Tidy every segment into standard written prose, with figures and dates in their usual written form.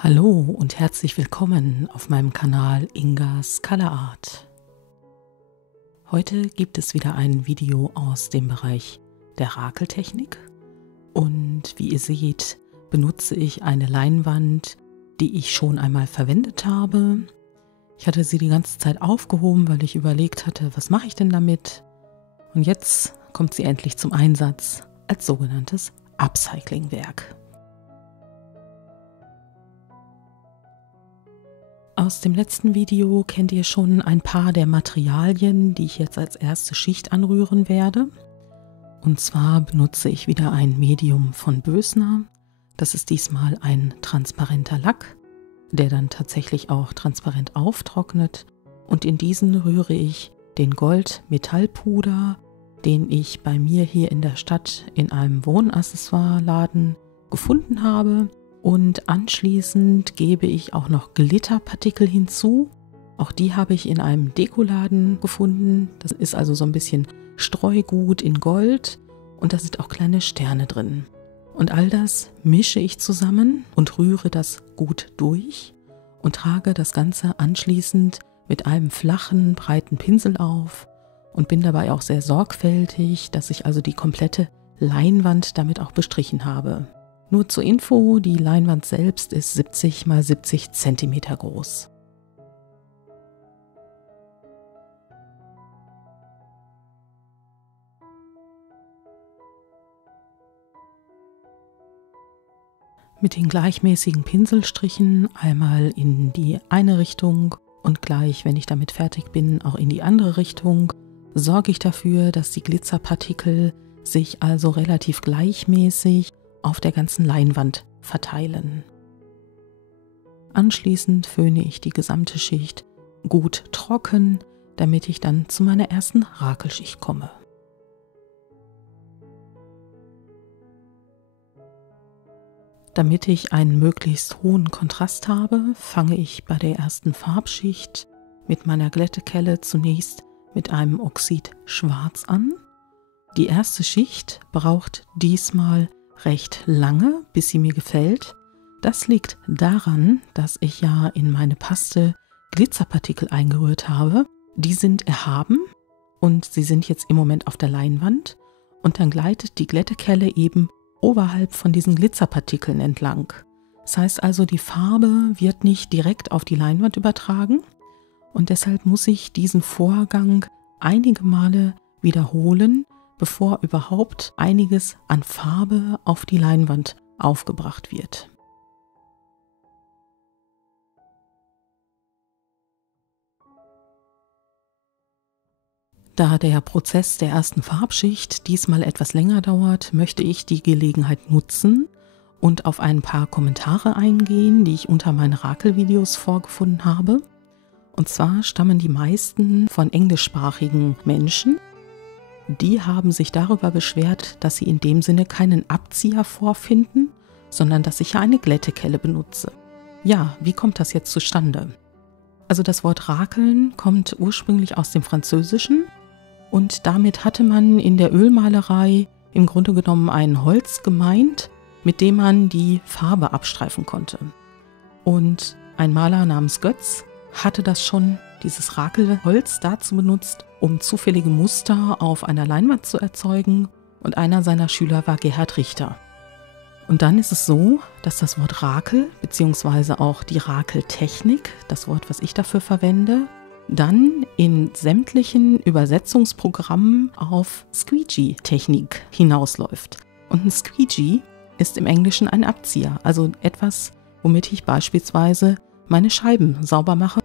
Hallo und herzlich willkommen auf meinem Kanal Ingas Color Art. Heute gibt es wieder ein Video aus dem Bereich der Rakeltechnik und wie ihr seht, benutze ich eine Leinwand, die ich schon einmal verwendet habe. Ich hatte sie die ganze Zeit aufgehoben, weil ich überlegt hatte, was mache ich denn damit? Und jetzt kommt sie endlich zum Einsatz als sogenanntes Upcycling-Werk. Aus dem letzten Video kennt ihr schon ein paar der Materialien, die ich jetzt als erste Schicht anrühren werde. Und zwar benutze ich wieder ein Medium von Bösner. Das ist diesmal ein transparenter Lack, der dann tatsächlich auch transparent auftrocknet. Und in diesen rühre ich den Gold-Metallpuder, den ich bei mir hier in der Stadt in einem Wohnaccessoire-Laden gefunden habe. Und anschließend gebe ich auch noch Glitterpartikel hinzu. Auch die habe ich in einem Dekoladen gefunden. Das ist also so ein bisschen Streugut in Gold und da sind auch kleine Sterne drin. Und all das mische ich zusammen und rühre das gut durch und trage das Ganze anschließend mit einem flachen, breiten Pinsel auf und bin dabei auch sehr sorgfältig, dass ich also die komplette Leinwand damit auch bestrichen habe. Nur zur Info, die Leinwand selbst ist 70 x 70 cm groß. Mit den gleichmäßigen Pinselstrichen einmal in die eine Richtung und gleich, wenn ich damit fertig bin, auch in die andere Richtung, sorge ich dafür, dass die Glitzerpartikel sich also relativ gleichmäßig auf der ganzen Leinwand verteilen. Anschließend föhne ich die gesamte Schicht gut trocken, damit ich dann zu meiner ersten Rakelschicht komme. Damit ich einen möglichst hohen Kontrast habe, fange ich bei der ersten Farbschicht mit meiner Glättekelle zunächst mit einem Oxid Schwarz an. Die erste Schicht braucht diesmal recht lange, bis sie mir gefällt. Das liegt daran, dass ich ja in meine Paste Glitzerpartikel eingerührt habe. Die sind erhaben und sie sind jetzt im Moment auf der Leinwand und dann gleitet die Glättekelle eben oberhalb von diesen Glitzerpartikeln entlang. Das heißt also, die Farbe wird nicht direkt auf die Leinwand übertragen und deshalb muss ich diesen Vorgang einige Male wiederholen, bevor überhaupt einiges an Farbe auf die Leinwand aufgebracht wird. Da der Prozess der ersten Farbschicht diesmal etwas länger dauert, möchte ich die Gelegenheit nutzen und auf ein paar Kommentare eingehen, die ich unter meinen Rakelvideos vorgefunden habe. Und zwar stammen die meisten von englischsprachigen Menschen. Die haben sich darüber beschwert, dass sie in dem Sinne keinen Abzieher vorfinden, sondern dass ich ja eine Glättekelle benutze. Ja, wie kommt das jetzt zustande? Also das Wort Rakeln kommt ursprünglich aus dem Französischen und damit hatte man in der Ölmalerei im Grunde genommen ein Holz gemeint, mit dem man die Farbe abstreifen konnte. Und ein Maler namens Götz hatte das schon, dieses Rakelholz, dazu benutzt, um zufällige Muster auf einer Leinwand zu erzeugen, und einer seiner Schüler war Gerhard Richter. Und dann ist es so, dass das Wort Rakel bzw. auch die Rakeltechnik, das Wort, was ich dafür verwende, dann in sämtlichen Übersetzungsprogrammen auf Squeegee-Technik hinausläuft. Und ein Squeegee ist im Englischen ein Abzieher, also etwas, womit ich beispielsweise meine Scheiben sauber mache.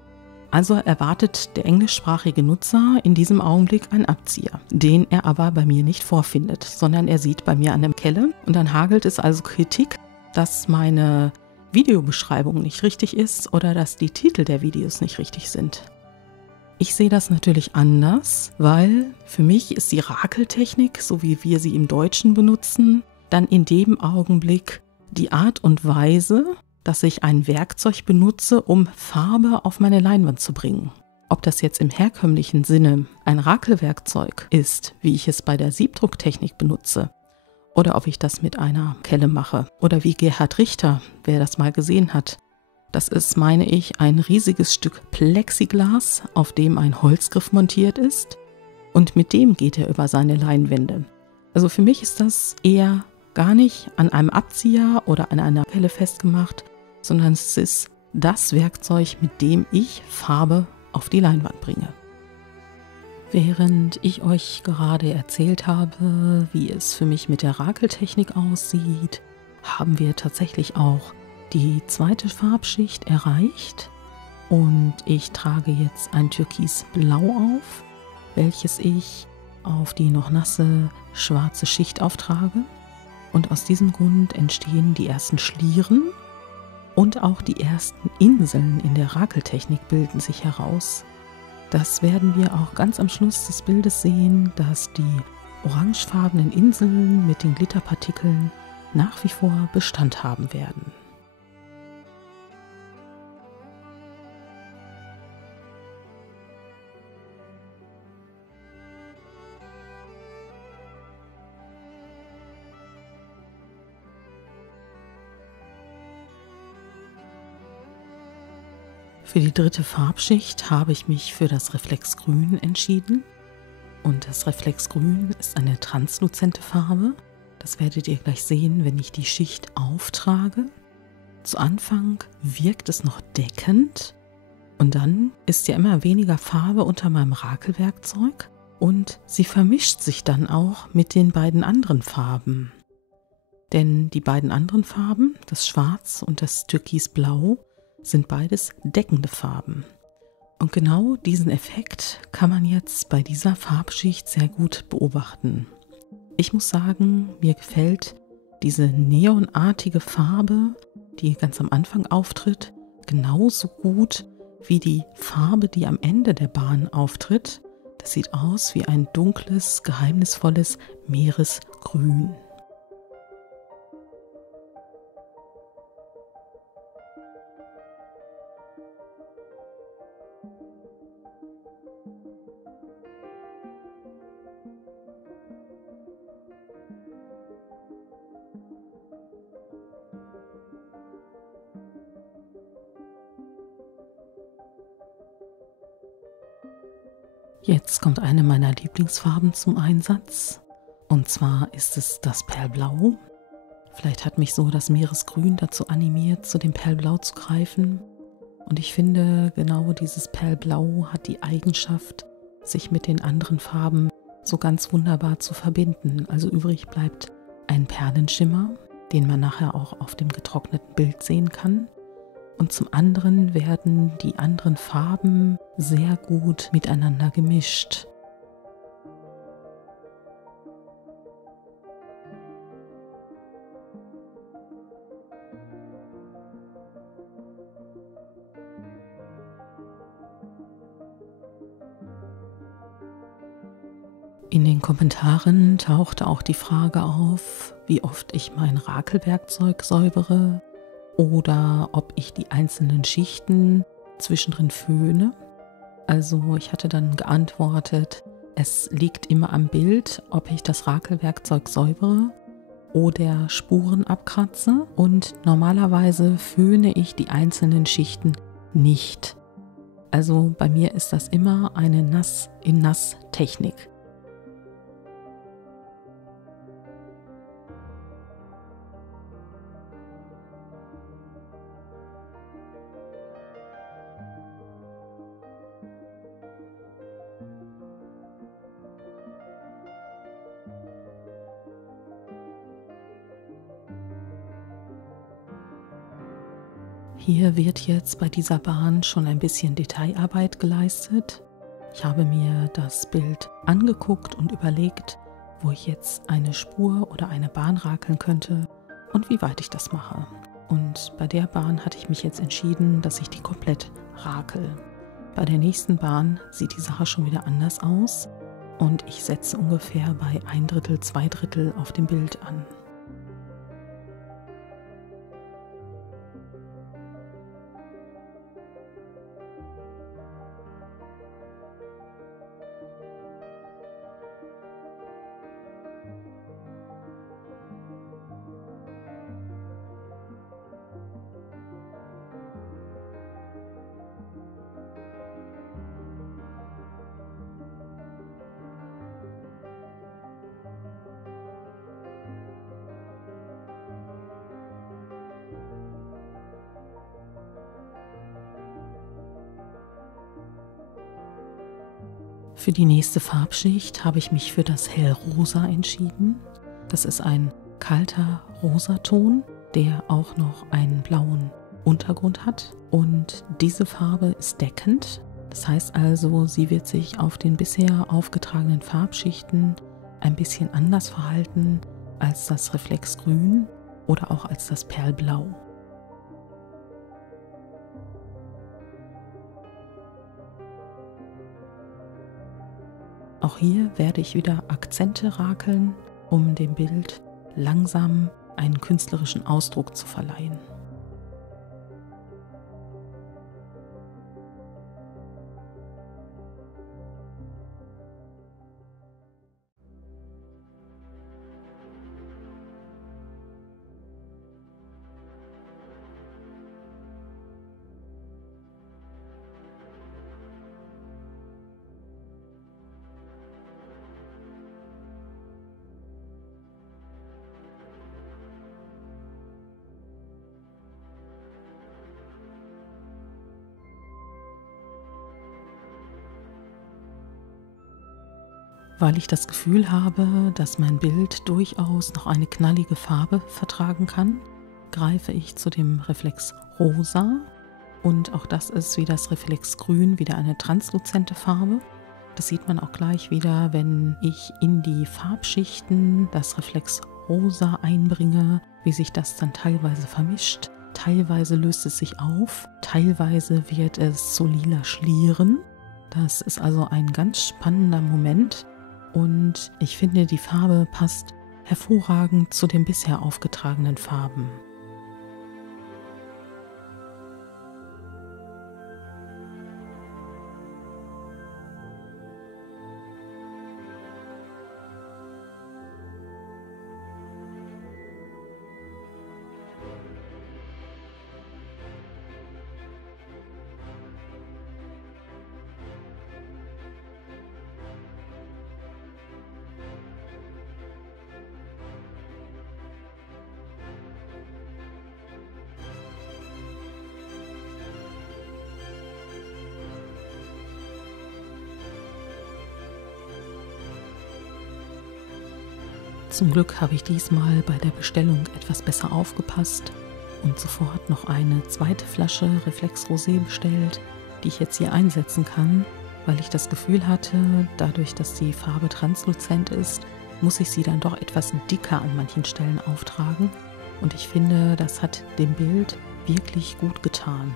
Also erwartet der englischsprachige Nutzer in diesem Augenblick einen Abzieher, den er aber bei mir nicht vorfindet, sondern er sieht bei mir an der Kelle und dann hagelt es also Kritik, dass meine Videobeschreibung nicht richtig ist oder dass die Titel der Videos nicht richtig sind. Ich sehe das natürlich anders, weil für mich ist die Rakeltechnik, so wie wir sie im Deutschen benutzen, dann in dem Augenblick die Art und Weise, dass ich ein Werkzeug benutze, um Farbe auf meine Leinwand zu bringen. Ob das jetzt im herkömmlichen Sinne ein Rakelwerkzeug ist, wie ich es bei der Siebdrucktechnik benutze, oder ob ich das mit einer Kelle mache, oder wie Gerhard Richter, wer das mal gesehen hat, Das ist, meine ich, ein riesiges Stück Plexiglas, auf dem ein Holzgriff montiert ist. Und mit dem geht er über seine Leinwände. Also für mich ist das eher gar nicht an einem Abzieher oder an einer Pelle festgemacht, sondern es ist das Werkzeug, mit dem ich Farbe auf die Leinwand bringe. Während ich euch gerade erzählt habe, wie es für mich mit der Rakeltechnik aussieht, haben wir tatsächlich auch die zweite Farbschicht erreicht und ich trage jetzt ein Türkisblau auf, welches ich auf die noch nasse schwarze Schicht auftrage. Und aus diesem Grund entstehen die ersten Schlieren und auch die ersten Inseln in der Rakeltechnik bilden sich heraus. Das werden wir auch ganz am Schluss des Bildes sehen, dass die orangefarbenen Inseln mit den Glitterpartikeln nach wie vor Bestand haben werden. Für die dritte Farbschicht habe ich mich für das Reflexgrün entschieden. Und das Reflexgrün ist eine transluzente Farbe. Das werdet ihr gleich sehen, wenn ich die Schicht auftrage. Zu Anfang wirkt es noch deckend und dann ist ja immer weniger Farbe unter meinem Rakelwerkzeug und sie vermischt sich dann auch mit den beiden anderen Farben. Denn die beiden anderen Farben, das Schwarz und das Türkisblau, sind beides deckende Farben. Und genau diesen Effekt kann man jetzt bei dieser Farbschicht sehr gut beobachten. Ich muss sagen, mir gefällt diese neonartige Farbe, die ganz am Anfang auftritt, genauso gut wie die Farbe, die am Ende der Bahn auftritt. Das sieht aus wie ein dunkles, geheimnisvolles Meeresgrün. Jetzt kommt eine meiner Lieblingsfarben zum Einsatz. Und zwar ist es das Perlblau. Vielleicht hat mich so das Meeresgrün dazu animiert, zu dem Perlblau zu greifen. Und ich finde, genau dieses Perlblau hat die Eigenschaft, sich mit den anderen Farben so ganz wunderbar zu verbinden. Also übrig bleibt ein Perlenschimmer, den man nachher auch auf dem getrockneten Bild sehen kann. Und zum anderen werden die anderen Farben sehr gut miteinander gemischt. In den Kommentaren tauchte auch die Frage auf, wie oft ich mein Rakelwerkzeug säubere oder ob ich die einzelnen Schichten zwischendrin föhne. Also ich hatte dann geantwortet, es liegt immer am Bild, ob ich das Rakelwerkzeug säubere oder Spuren abkratze und normalerweise föhne ich die einzelnen Schichten nicht. Also bei mir ist das immer eine Nass-in-Nass-Technik. Hier wird jetzt bei dieser Bahn schon ein bisschen Detailarbeit geleistet. Ich habe mir das Bild angeguckt und überlegt, wo ich jetzt eine Spur oder eine Bahn rakeln könnte und wie weit ich das mache. Und bei der Bahn hatte ich mich jetzt entschieden, dass ich die komplett rakel. Bei der nächsten Bahn sieht die Sache schon wieder anders aus und ich setze ungefähr bei 1/3, 2/3 auf dem Bild an. Für die nächste Farbschicht habe ich mich für das Hellrosa entschieden. Das ist ein kalter Rosaton, der auch noch einen blauen Untergrund hat. Und diese Farbe ist deckend. Das heißt also, sie wird sich auf den bisher aufgetragenen Farbschichten ein bisschen anders verhalten als das Reflexgrün oder auch als das Perlblau. Auch hier werde ich wieder Akzente rakeln, um dem Bild langsam einen künstlerischen Ausdruck zu verleihen. Weil ich das Gefühl habe, dass mein Bild durchaus noch eine knallige Farbe vertragen kann, greife ich zu dem Reflex Rosa, und auch das ist wie das Reflex Grün wieder eine transluzente Farbe. Das sieht man auch gleich wieder, wenn ich in die Farbschichten das Reflex Rosa einbringe, wie sich das dann teilweise vermischt. Teilweise löst es sich auf, teilweise wird es zu lila schlieren. Das ist also ein ganz spannender Moment. Und ich finde, die Farbe passt hervorragend zu den bisher aufgetragenen Farben. Zum Glück habe ich diesmal bei der Bestellung etwas besser aufgepasst und sofort noch eine zweite Flasche Reflex Rosé bestellt, die ich jetzt hier einsetzen kann, weil ich das Gefühl hatte, dadurch, dass die Farbe transluzent ist, muss ich sie dann doch etwas dicker an manchen Stellen auftragen. Und ich finde, das hat dem Bild wirklich gut getan.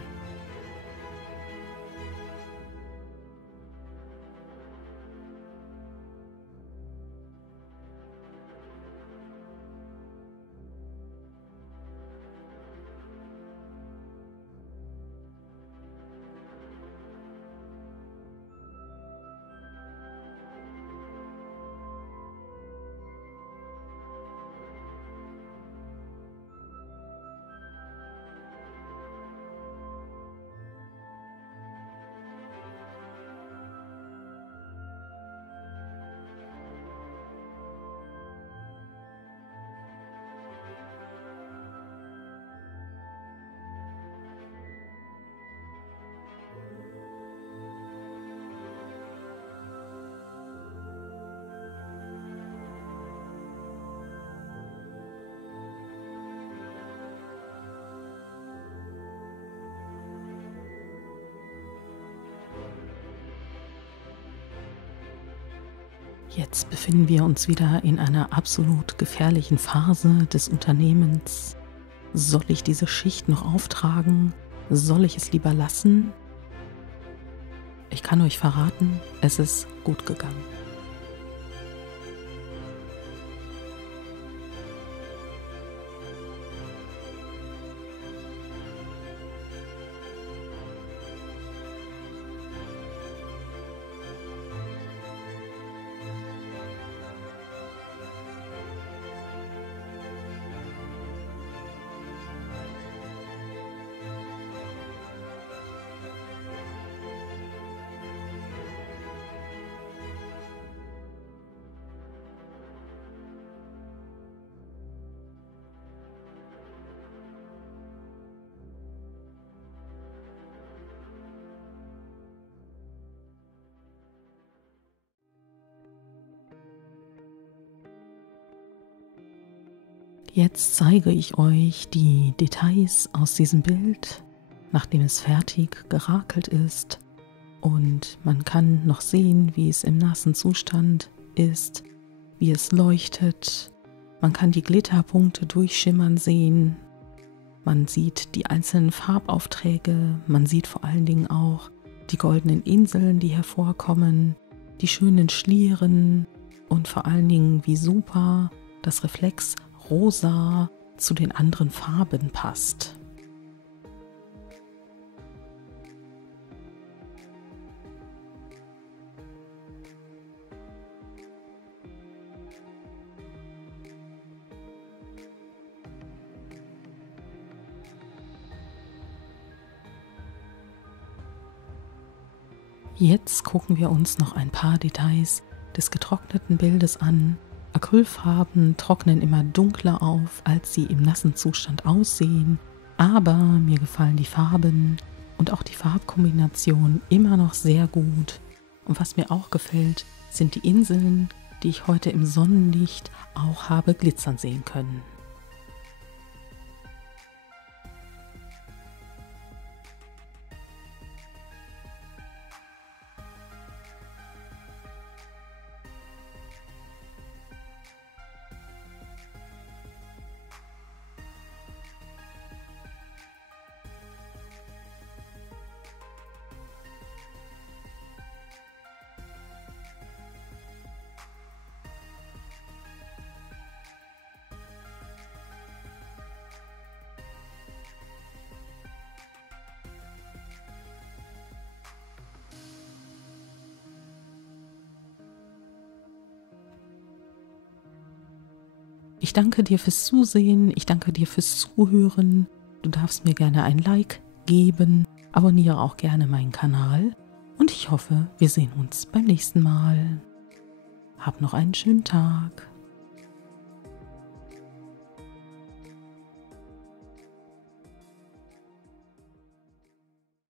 Jetzt befinden wir uns wieder in einer absolut gefährlichen Phase des Unternehmens. Soll ich diese Schicht noch auftragen? Soll ich es lieber lassen? Ich kann euch verraten, es ist gut gegangen. Jetzt zeige ich euch die Details aus diesem Bild, nachdem es fertig gerakelt ist, und man kann noch sehen, wie es im nassen Zustand ist, wie es leuchtet. Man kann die Glitterpunkte durchschimmern sehen. Man sieht die einzelnen Farbaufträge. Man sieht vor allen Dingen auch die goldenen Inseln, die hervorkommen, die schönen Schlieren und vor allen Dingen, wie super das Reflex Rosa zu den anderen Farben passt. Jetzt gucken wir uns noch ein paar Details des getrockneten Bildes an. Acrylfarben trocknen immer dunkler auf, als sie im nassen Zustand aussehen, aber mir gefallen die Farben und auch die Farbkombination immer noch sehr gut. Und was mir auch gefällt, sind die Inseln, die ich heute im Sonnenlicht auch habe glitzern sehen können. Ich danke dir fürs Zusehen, ich danke dir fürs Zuhören. Du darfst mir gerne ein Like geben, abonniere auch gerne meinen Kanal und ich hoffe, wir sehen uns beim nächsten Mal. Hab noch einen schönen Tag.